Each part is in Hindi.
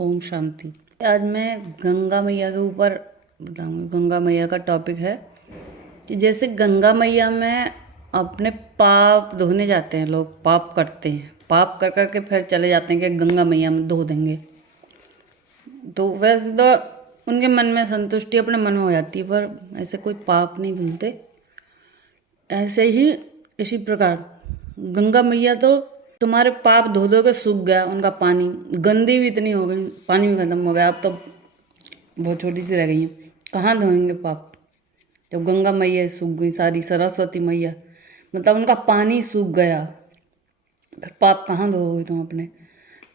ओम शांति। आज मैं गंगा मैया के ऊपर बताऊंगी। गंगा मैया का टॉपिक है कि जैसे गंगा मैया में अपने पाप धोने जाते हैं, लोग पाप करते हैं, पाप कर कर के फिर चले जाते हैं कि गंगा मैया में धो देंगे। तो वैसे तो उनके मन में संतुष्टि अपने मन में हो जाती है, पर ऐसे कोई पाप नहीं धुलते। ऐसे ही इसी प्रकार गंगा मैया तो तुम्हारे पाप धो धो के सूख गया उनका पानी, गंदी भी इतनी हो गई, पानी भी खत्म हो गया, अब तो बहुत छोटी सी रह गई हैं, कहाँ धोएंगे पाप जब गंगा मैया सूख गई सारी, सरस्वती मैया मतलब उनका पानी सूख गया, फिर पाप कहाँ धोओगे तुम अपने।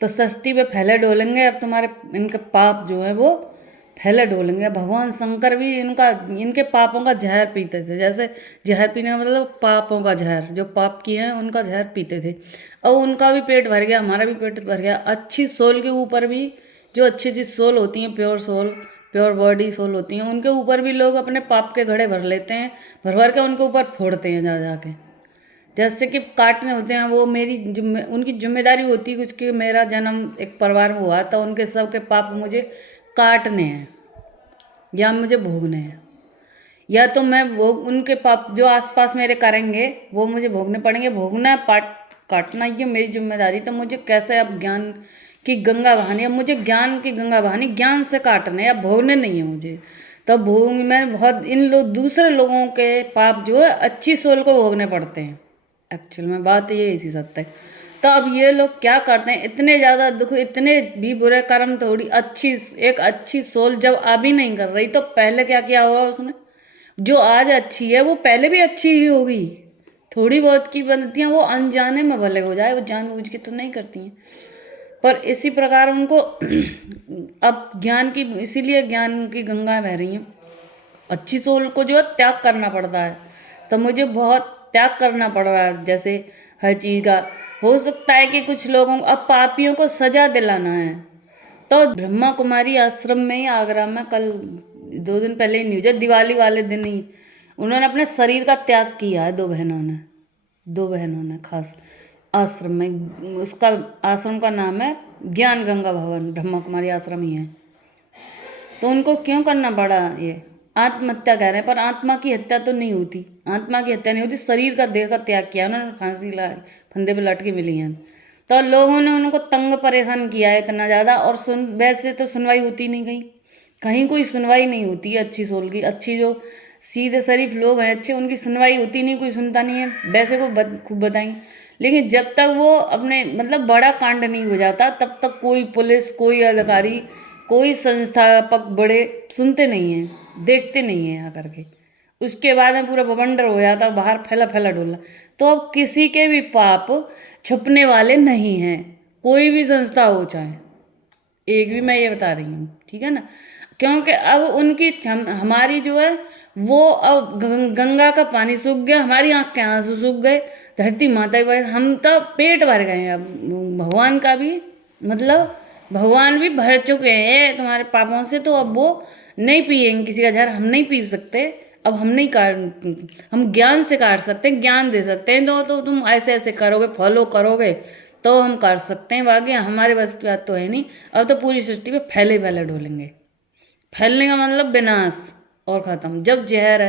तो षष्ठी पे फैले डोलेंगे, अब तुम्हारे इनके पाप जो है वो फैले डोलेंगे। भगवान शंकर भी इनके पापों का जहर पीते थे, जैसे जहर पीने का मतलब पापों का जहर, जो पाप किए हैं उनका जहर पीते थे। अब उनका भी पेट भर गया, हमारा भी पेट भर गया। अच्छी सोल के ऊपर भी, जो अच्छी अच्छी सोल होती हैं, pure soul, pure body soul होती हैं, उनके ऊपर भी लोग अपने पाप के घड़े भर लेते हैं, भर भर के उनके ऊपर फोड़ते हैं जा जा के। जैसे कि काटने होते हैं, वो उनकी जिम्मेदारी होती है कुछ कि मेरा जन्म एक परिवार में हुआ था, उनके सब के पाप मुझे काटने हैं या मुझे भोगने हैं, या तो मैं वो उनके पाप जो आसपास मेरे करेंगे वो मुझे भोगने पड़ेंगे। भोगना है, पाट काटना, ये मेरी जिम्मेदारी। तो मुझे कैसे अब ज्ञान की गंगा बहानी, अब मुझे ज्ञान की गंगा बहानी, ज्ञान से काटने या भोगने नहीं है मुझे। तब भोगूंगी मैं बहुत। दूसरे लोगों के पाप जो है अच्छी सोल को भोगने पड़ते हैं। एक्चुअल में बात ये इसी सत्य है। तो अब ये लोग क्या करते हैं, इतने ज़्यादा दुख, इतने भी बुरे कर्म, थोड़ी अच्छी एक अच्छी सोल जब आ भी नहीं कर रही तो पहले क्या किया होगा उसने। जो आज अच्छी है वो पहले भी अच्छी ही होगी। थोड़ी बहुत की गलतियां वो अनजाने में भले हो जाए, वो जानबूझ के तो नहीं करती हैं। पर इसी प्रकार उनको अब ज्ञान की, इसीलिए ज्ञान की गंगा बह रही हैं। अच्छी सोल को जो है त्याग करना पड़ता है। तो मुझे बहुत त्याग करना पड़ रहा है, जैसे हर चीज़ का। हो सकता है कि कुछ लोगों को अब पापियों को सजा दिलाना है, तो ब्रह्मा कुमारी आश्रम में ही, आगरा में, कल 2 दिन पहले ही न्यूज है, दिवाली वाले दिन ही उन्होंने अपने शरीर का त्याग किया है। 2 बहनों ने खास आश्रम में, उसका आश्रम का नाम है ज्ञान गंगा भवन, ब्रह्मा कुमारी आश्रम ही है। तो उनको क्यों करना पड़ा ये, आत्महत्या कह रहे हैं, पर आत्मा की हत्या तो नहीं होती, आत्मा की हत्या नहीं होती, शरीर का, देह का त्याग किया उन्होंने, फांसी ला फंदे पे लटके मिली हैं। तो लोगों ने उनको तंग परेशान किया है इतना ज़्यादा, और वैसे तो सुनवाई होती नहीं, कहीं कोई सुनवाई नहीं होती है अच्छी सोल की। अच्छी जो सीधे शरीफ लोग हैं अच्छे, उनकी सुनवाई होती नहीं, कोई सुनता नहीं है। वैसे को खूब बताएं, लेकिन जब तक वो अपने मतलब बड़ा कांड नहीं हो जाता तब तक कोई पुलिस, कोई अधिकारी, कोई संस्थापक बड़े सुनते नहीं हैं, देखते नहीं हैं आकर के। उसके बाद में पूरा बवंडर हो जाता, बाहर फैला फैला डोला। तो अब किसी के भी पाप छुपने वाले नहीं हैं, कोई भी संस्था हो चाहे एक भी, मैं ये बता रही हूँ, ठीक है ना। क्योंकि अब उनकी हमारी जो है वो, अब गंगा का पानी सूख गया, हमारी आँख के आंसू सूख गए, धरती माता की, हम तो पेट भर गए हैं। अब भगवान का भी मतलब भगवान भी भर चुके हैं तुम्हारे पापों से, तो अब वो नहीं पिएंगे किसी का जहर, हम नहीं पी सकते। अब हम नहीं काट, हम ज्ञान से काट सकते हैं, ज्ञान दे सकते हैं। तो तुम ऐसे ऐसे करोगे, फॉलो करोगे तो हम काट सकते हैं, बाकी हमारे बस की बात तो है नहीं। अब तो पूरी सृष्टि पे फैले फैले डोलेंगे। फैलने का मतलब विनाश और ख़त्म। जब जहर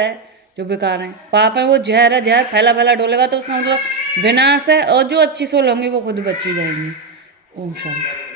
है जो बेकार है, पाप है, वो जहर है, जहर फैला फैला डोलेगा तो उसका मतलब विनाश है, और जो अच्छी सोल होंगी वो खुद बची जाएंगी। ओम शांति।